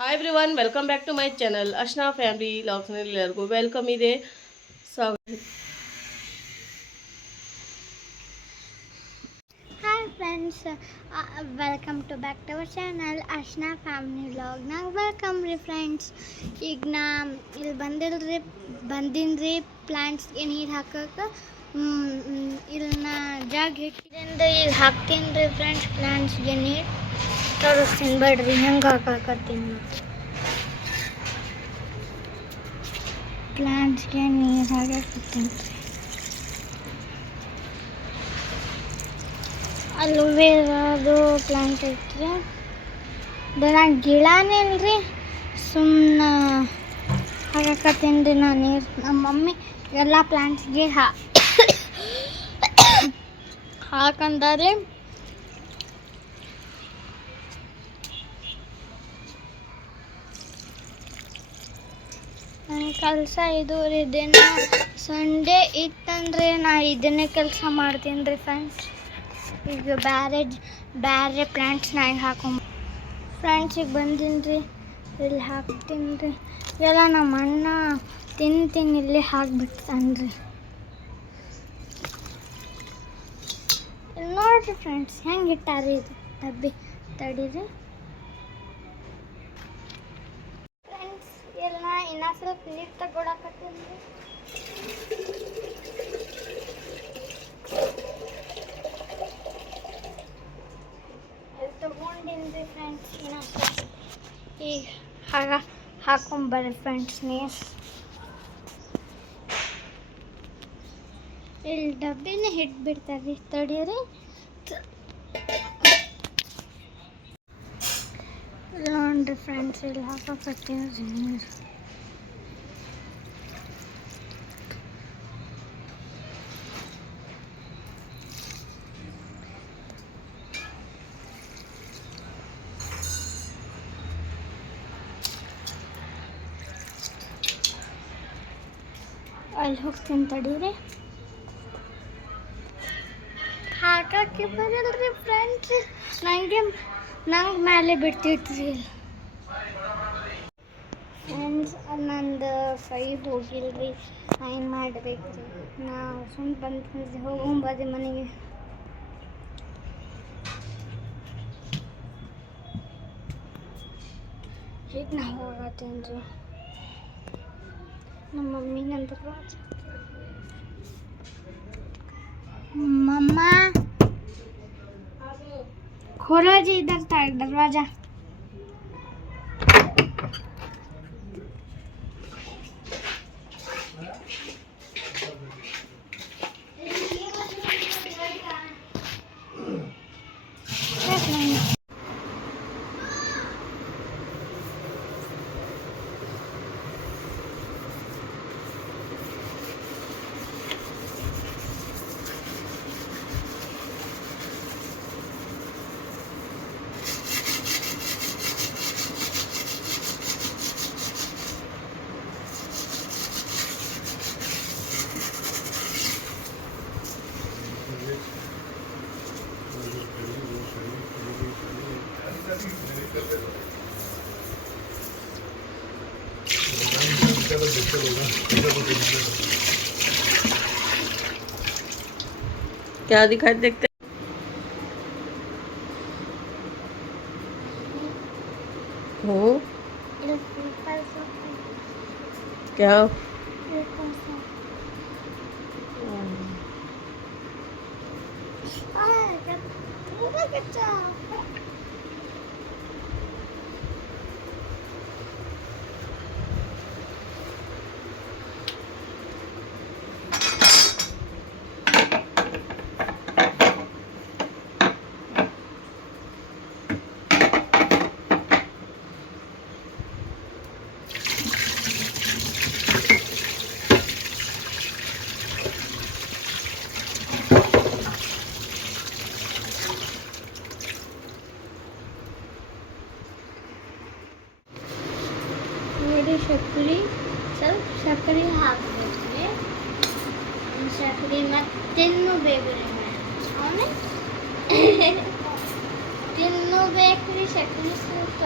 Hi everyone welcome back to my channel Ashna family ಲಾಗ್ಸ್ನಲ್ಲಿ ಎಲ್ಲರಿಗೂ welcome ಇದೆ. ಸ್ವಾಗತ. Hi friends, welcome to back to our channel Ashna Family Vlog. Now welcome ರೀ friends. ಈಗ ನಾ ಇಲ್ಲಿ ಬಂದಿನ್ರಿ ಪ್ಲಾಂಟ್ಸ್ಗೆ ನೀರು ಹಾಕಕ್ಕೆ. ಇಲ್ಲಿ ನಾ ಜಾಗ ಇಟ್ಟಿದ್ರಿಂದ ಈಗ ಹಾಕ್ತೀನಿ ರೀ ಫ್ರೆಂಡ್ಸ್ ಪ್ಲಾಂಟ್ಸ್ಗೆ ನೀರು ತೋರಿಸ್ತೀನಿ ಬೇಡ್ರಿ ಹೆಂಗೆ ಹಾಕಾಕತ್ತೀನಿ. ಪ್ಲಾಂಟ್ಸ್ಗೆ ನೀರು ಹಾಕಕತ್ತೀನಿ. ಅಲೋವೆರಾದು ಪ್ಲಾಂಟ್ ಐತ್ರಿ, ಅದನ್ನ ಗಿಡನೇ ಇಲ್ರಿ, ಸುಮ್ಮನೆ ಹಾಕಕತ್ತೀನಿ ರೀ ನಾನು ನೀರು. ನಮ್ಮ ಮಮ್ಮಿ ಎಲ್ಲ ಪ್ಲಾಂಟ್ಸ್ಗೆ ಹಾಕಂದಾರೆ. ನನ್ನ ಕೆಲಸ ಇದು ರೀ. ದಿನ ಸಂಡೇ ಇತ್ತಂದ್ರೆ ನಾ ಇದನ್ನೇ ಕೆಲಸ ಮಾಡ್ತೀನಿ ರೀ ಫ್ರೆಂಡ್ಸ್. ಈಗ ಬೇರೆ ಪ್ಲಾಂಟ್ಸ್ನ ಈಗ ಹಾಕೊಂಡ್ ಫ್ರೆಂಡ್ಸಿಗೆ ಬಂದೀನಿ ರೀ. ಇಲ್ಲಿ ಹಾಕ್ತೀನಿ ರೀ. ಎಲ್ಲ ನಮ್ಮ ಅಣ್ಣ ತಿಂತೀನಿ ಇಲ್ಲಿ ಹಾಕ್ಬಿಡ್ತಾನೆ ರೀ. ಇಲ್ಲಿ ನೋಡಿರಿ ಫ್ರೆಂಡ್ಸ್ ಹೆಂಗೆ ಇಟ್ಟಾರಿ ಇದು ಡಬ್ಬಿ. ತಡೀರಿ ಫ್ರೆಂಡ್ಸ್, ಎಲ್ಲ ಇನ್ನೂ ಸ್ವಲ್ಪ ನೀರು ತಗೊಳಕತ್ತೀನಿ ರೀ. ತಗೊಂಡಿನ್ರಿ ಫ್ರೆಂಡ್ಸ್. ಈಗ ಹಾಕೊಂಬರ್ರಿ ಫ್ರೆಂಡ್ಸ್ ನೀರು. ಇಲ್ಲಿ ಡಬ್ಬಿನ ಹಿಟ್ಬಿಡ್ತಾರ್ರಿ, ತಡೀರಿ. ನೋಡ್ರಿ ಫ್ರೆಂಡ್ಸ್, ಇಲ್ಲಿ ಹಾಕಕತ್ತೀನಿ ರೀ ನೀರು. ಅಲ್ಲಿ ಹೋಗ್ತೀನಿ ತಡೀರಿ. ಹಾಕಕ್ಕೆ ಬರಲ್ರಿ ಫ್ರೆಂಡ್ಸ್, ನಂಗೆ ಮೇಲೆ ಬಿಡ್ತಿದ್ರಿ ಫ್ರೆಂಡ್ಸ್. ನಂದು ಕೈ ಹೋಗಿಲ್ರಿ, ಏನು ಮಾಡ್ಬೇಕು ರೀ. ನಾವು ಸುಮ್ಮನೆ ಬಂದು ಹೋಗ್ಬಾರ್ದು ಮನೆಗೆ. ಈಗ ನಾ ಹೋಗತ್ತೀನಿ ರೀ. ನಮ್ಮ ಮಮ್ಮಿ ನಂತರ मम्मा खोलो जी इधर था दरवाजा. क्या दिखाई देखते हो क्या? ನೋಡಿ ಸ್ವಲ್ಪ ಸಕ್ಕರೆ ಹಾಕಬೇಕು. ಸಕ್ಕರೆ ಮತ್ತಿನ್ನೂ ಬೇಕು ರೀ ಅವನೇ ತಿನ್ನಬೇಕು ರೀ ಸಕ್ಕರೆ ಸ್ವಲ್ಪ.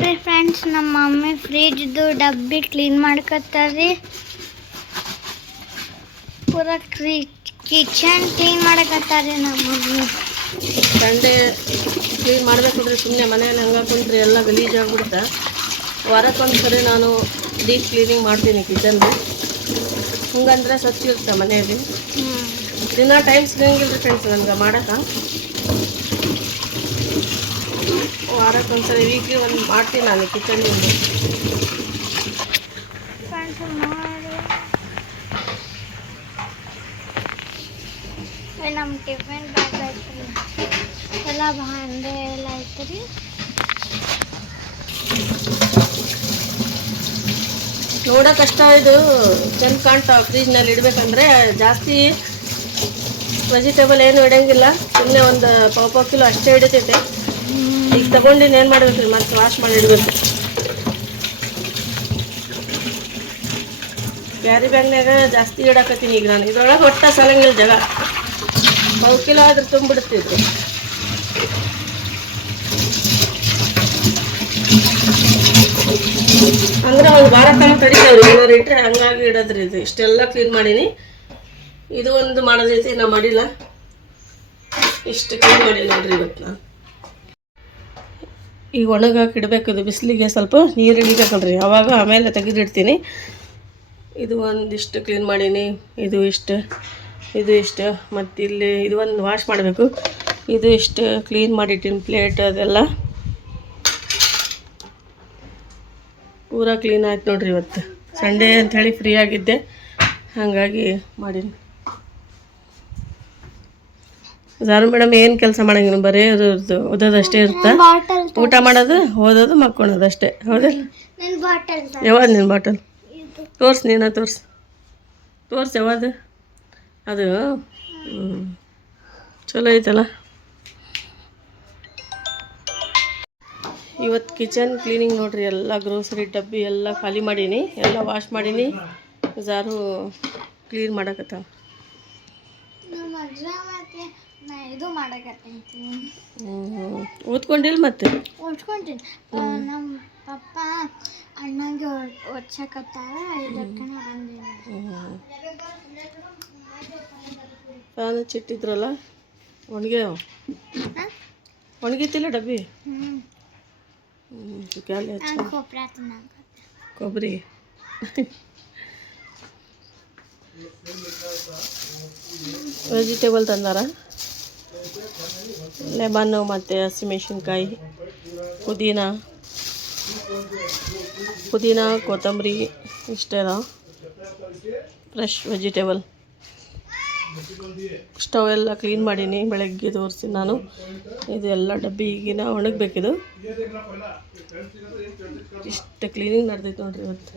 ನೋಡ್ರಿ ಫ್ರೆಂಡ್ಸ್, ನಮ್ಮ ಮಮ್ಮಿ ಫ್ರಿಜ್ದು ಡಬ್ಬಿ ಕ್ಲೀನ್ ಮಾಡ್ಕೊತಾರ್ರಿ. ಪೂರಾ ಕಿಚನ್ ಕ್ಲೀನ್ ಮಾಡಕತ್ತಾರ್ರಿ ನಮ್ಮ ಮಮ್ಮಿ. ಸಂಡೇ ಕ್ಲೀನ್ ಮಾಡಬೇಕಂದ್ರೆ ಸುಮ್ಮನೆ ಮನೆಯಲ್ಲಿ ಹಂಗೆ ಕುಂತ್ರೆ ಎಲ್ಲ ಗಲೀಜಾಗ್ಬಿಡುತ್ತೆ. ವಾರಕ್ಕೊಂದು ಸರಿ ನಾನು ಡೀಪ್ ಕ್ಲೀನಿಂಗ್ ಮಾಡ್ತೀನಿ ಕಿಚನ್. ಹಂಗಂದ್ರೆ ಸ್ವಚ್ಛ ಇರುತ್ತೆ ಮನೆಯಲ್ಲಿ. ದಿನ ಟೈಮ್ ಸಿಗಂಗಿಲ್ಲ ಫ್ರೆಂಡ್ಸ್ ನನಗೆ ಮಾಡೋಕೆ. ವಾರಕ್ಕೊಂದ್ಸರಿ ವೀಕ್ಲಿ ಒಂದು ಮಾಡ್ತೀನಿ ನಾನು ಕಿಚನ್ನಿಂದ. ನಮ್ಮ ಟಿಫಿನ್ ಬ್ಯಾಗ್ ಐತ್ರಿ, ಎಲ್ಲ ಭಾಂಡೆ ಎಲ್ಲ ಐತ್ರಿ. ನೋಡೋ ಕಷ್ಟ ಇದು ಚೆಂದ ಕಾಣ್ತಾವೆ ಫ್ರಿಜ್ನಲ್ಲಿ ಇಡಬೇಕಂದ್ರೆ. ಜಾಸ್ತಿ ವೆಜಿಟೇಬಲ್ ಏನು ಇಡೋಂಗಿಲ್ಲ, ಸುಮ್ಮನೆ ಒಂದು ಪಾವು ಕಿಲೋ ಅಷ್ಟೇ ಹಿಡಿತೈತೆ. ಈಗ ತಗೊಂಡಿನ ಏನು ಮಾಡ್ಬೇಕು ರೀ, ಮತ್ತೆ ವಾಶ್ ಮಾಡಿ ಇಡಬೇಕು. ಕ್ಯಾರಿ ಬ್ಯಾಗ್ನಾಗ ಜಾಸ್ತಿ ಇಡಾಕತ್ತೀನಿ ಈಗ ನಾನು. ಇದ್ರೊಳಗೆ ಒಟ್ಟ ಸಾಲಂಗಿಲ್ಲ ಜಾಗ. ಪಾವು ಕಿಲೋ ಆದ್ರೆ ತುಂಬಿಡ್ತಿದ್ರು. ಅಂದ್ರೆ ಒಂದು ವಾರ ತನಕ ತಡಿತಾವ್ರಿ ಏನಾರು ಇಟ್ಟರೆ. ಹಂಗಾಗಿ ಇಡೋದ್ರಿ ಇದು. ಇಷ್ಟೆಲ್ಲ ಕ್ಲೀನ್ ಮಾಡೀನಿ. ಇದು ಒಂದು ಮಾಡೋದೈತಿ, ನಾ ಮಾಡಿಲ್ಲ. ಇಷ್ಟು ಕ್ಲೀನ್ ಮಾಡಿ ನೋಡ್ರಿ ಇವತ್ತು ನಾನು. ಈಗ ಒಣಗಾಕಿ ಇಡಬೇಕು. ಇದು ಬಿಸಿಲಿಗೆ ಸ್ವಲ್ಪ ನೀರು ಹಿಡಿಬೇಕಲ್ರಿ, ಆವಾಗ ಆಮೇಲೆ ತೆಗೆದಿಡ್ತೀನಿ. ಇದು ಒಂದಿಷ್ಟು ಕ್ಲೀನ್ ಮಾಡೀನಿ. ಇದು ಇಷ್ಟು, ಇದು ಇಷ್ಟು, ಮತ್ತು ಇಲ್ಲಿ ಇದು ಒಂದು ವಾಶ್ ಮಾಡಬೇಕು. ಇದು ಇಷ್ಟು ಕ್ಲೀನ್ ಮಾಡಿಟ್ಟಿನಿ. ಪ್ಲೇಟ್ ಅದೆಲ್ಲ ಪೂರಾ ಕ್ಲೀನ್ ಆಯ್ತು ನೋಡ್ರಿ. ಇವತ್ತು ಸಂಡೇ ಅಂಥೇಳಿ ಫ್ರೀ ಆಗಿದ್ದೆ, ಹಾಗಾಗಿ ಮಾಡೀನಿ. ಜಾರು ಮೇಡಮ್ ಏನು ಕೆಲಸ ಮಾಡಂಗಿಲ್ಲ, ಬರೀ ಓದೋದಷ್ಟೇ ಇರುತ್ತೆ. ಊಟ ಮಾಡೋದು, ಓದೋದು, ಮಕ್ಕೊಳೋದು ಅಷ್ಟೇ. ಹೌದಲ್ಲ? ಯಾವಾಗ ನಿನ್ನ ಬಾಟಲ್ ತೋರ್ಸು, ನೀನು ತೋರ್ಸು ಯಾವಾಗ ಅದು. ಚಲೋ ಐತಲ್ಲ. ಇವತ್ತು ಕಿಚನ್ ಕ್ಲೀನಿಂಗ್ ನೋಡ್ರಿ. ಎಲ್ಲ ಗ್ರೋಸರಿ ಡಬ್ಬಿ ಎಲ್ಲ ಖಾಲಿ ಮಾಡೀನಿ, ಎಲ್ಲ ವಾಶ್ ಮಾಡೀನಿ. ಜಾರು ಕ್ಲೀನ್ ಮಾಡಕತ್ತಾವ. ಇದು ಮಾಡಕತ್ತೀನಿ. ಓದ್ಕೊಂಡಿಲ್ಲ ಮತ್ತೆ? ಓದ್ಕೊಂತೀನಿ. ನಮ್ಮ ಪಪ್ಪ ಅಣ್ಣಂಗೆ ಓದ್ಸಕತ್ತಾರ, ಇದಕ್ಕೆ ಬಂದೀನಿ. ಫ್ಯಾನ್ ಹಚ್ಚಿಟ್ಟಿದ್ರಲ್ಲ, ಒಣಗ್ಯಾವ. ಒಣಗಿತಿಲ್ಲ ಡಬ್ಬಿ? ಕೊಬ್ಬರಿ ವೆಜಿಟೇಬಲ್ ತಂದಾರ. ಲೆಮನ್ನು ಮತ್ತು ಹಸಿಮೆಣ್ಸಿನ್ಕಾಯಿ, ಪುದೀನ, ಕೊತ್ತಂಬರಿ ಇಷ್ಟೇ ಅದಾವ. Fresh vegetable. ಸ್ಟವ್ ಎಲ್ಲ ಕ್ಲೀನ್ ಮಾಡೀನಿ, ಬೆಳಗ್ಗೆ ತೋರಿಸ್ತೀನಿ ನಾನು. ಇದು ಎಲ್ಲ ಡಬ್ಬಿ ಈಗಿನ ಒಣಗಬೇಕಿದು. ಇಷ್ಟು ಕ್ಲೀನಿಂಗ್ ನಡೆದೈತೆ ನೋಡ್ರಿ ಇವತ್ತು.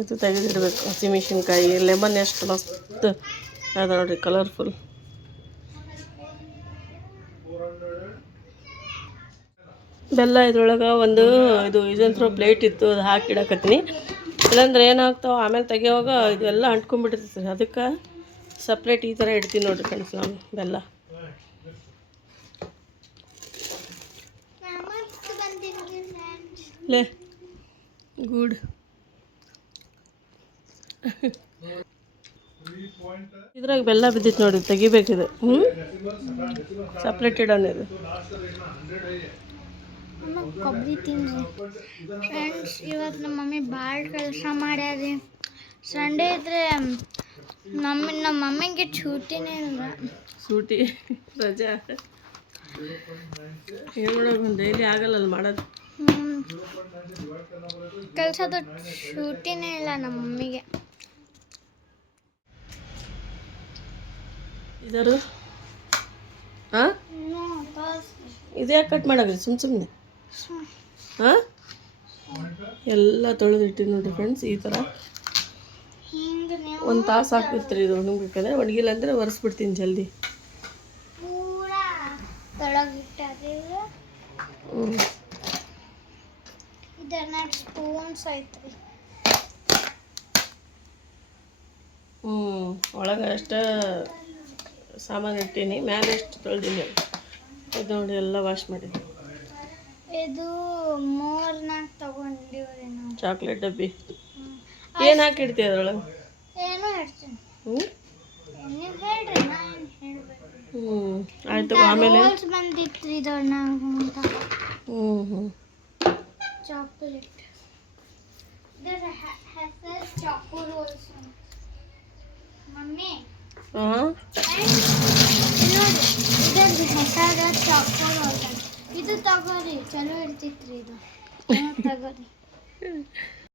ಇದು ತೆಗೆದಿಡ್ಬೇಕು. ಹಸಿಮೆಣ್ಸಿನ್ಕಾಯಿ, ಲೆಮನ್ ಎಷ್ಟು ಮಸ್ತ್ ಅದ ನೋಡ್ರಿ, ಕಲರ್ಫುಲ್. ಬೆಲ್ಲ ಇದ್ರೊಳಗೆ ಒಂದು ಇದಂತ್ರ ಪ್ಲೇಟ್ ಇತ್ತು, ಅದು ಹಾಕಿ ಇಡಕತ್ತೀನಿ. ಇಲ್ಲಾಂದ್ರೆ ಏನಾಗ್ತಾವೆ ಆಮೇಲೆ ತೆಗಿಯೋವಾಗ ಇದೆಲ್ಲ ಅಂಟ್ಕೊಂಡ್ಬಿಟ್ಟಿರ್ತದೆ. ಅದಕ್ಕೆ ಸಪ್ರೇಟ್ ಈ ಥರ ಇಡ್ತೀನಿ ನೋಡ್ರಿ ಫ್ರೆಂಡ್ಸ್ ನಾನು ಬೆಲ್ಲ. ಲೇ ಗುಡ್. ಇದ್ರಾಗ ಬೆಲ್ಲ ಬಿದ್ದಿತ್ತು ನೋಡಿ, ತೆಗಿಬೇಕಿದು. ಸಪ್ರೇಟ್ ಇಡೋಣ ಇದು. ಕೊಬ್ಬರಿ ತಿನ್ನಿ ಫ್ರೆಂಡ್ಸ್. ಇವತ್ತು ನಮ್ಮ ಮಮ್ಮಿ ಭಾಳ ಕೆಲಸ ಮಾಡ್ಯಾರಿ. ಸಂಡೇ ಇದ್ರೆ ನಮ್ಮ ಮಮ್ಮಿಗೆ छूटीನೇ ಇಲ್ಲ. ಸೂಟಿ ರಜಾ ಏನು ಮಾಡೋದು, ಡೈಲಿ ಆಗಲ್ಲಲ್ಲ ಮಾಡೋದು. ಕೆಲಸದ छूटीನೇ ಇಲ್ಲ ನಮ್ಮ ಮಮ್ಮಿಗೆ. ಇದಾರು ಹಾಂ ಇದೇ ಕಟ್ ಮಾಡಾಗ್ರಿ ಸುಮ್ಮನೆ. ಹಾಂ ಎಲ್ಲ ತೊಳೆದಿಟ್ಟಿನಿ ನೋಡಿರಿ ಫ್ರೆಂಡ್ಸ್. ಈ ಥರ ಒಂದು ತಾಸು ಹಾಕ್ಬಿಡ್ತೀರಿ ಇದು ಒಣಗಬೇಕಾದ್ರೆ. ಒಣಗಿಲ್ಲ ಅಂದರೆ ಒರೆಸ್ಬಿಡ್ತೀನಿ ಜಲ್ದಿ. ಸ್ಪೂನ್ಸ್ ಐತ್ರಿ. ಒಳಗೆ ಅಷ್ಟೇ ಸಾಮಾನು ಇಟ್ಟೀನಿ. ಮೇಲೆ ಎಷ್ಟು ತೊಳೆದೀನಿ ಇದು ನೋಡಿ, ಎಲ್ಲ ವಾಶ್ ಮಾಡಿದ್ದೀನಿ. ಇದು ಮೂರ್ನಾಲ್ಕು ತಗೊಂಡಿವ್ರಿ ನಾವು. ಚಾಕ್ಲೇಟ್ ಡಬ್ಬಿ ಏನು ಹಾಕಿಡ್ತೀವಿ ಅದ್ರೊಳಗೆ? ಏನೋ ಹೇಳ್ತೀನಿ. ಹ್ಞೂ ನೀವು ಹೇಳ್ರಿ, ನಾ ಏನು ಹೇಳ್ಬೇಕು. ಆಯಿತು. ಆಮೇಲೆ ಬಂದಿತ್ತು ಇದ್ರೊಳಗೆ ಹ್ಞೂ ಚಾಕ್ಲೇಟ್. ಹೆಸರು ಚಾಕೋ ರೋಲ್ಸ್. ಮಮ್ಮಿ ಹಾಂ, ನೋಡಿ, ಇದ್ರದ್ದು ಹೆಸರು ಚಾಕೋ ರೋಲ್ಸ್. ಇದು ತಗೋರಿ, ಚಲೋ ಇರ್ತಿತ್ರಿ ಇದು. ತಗೋರಿ.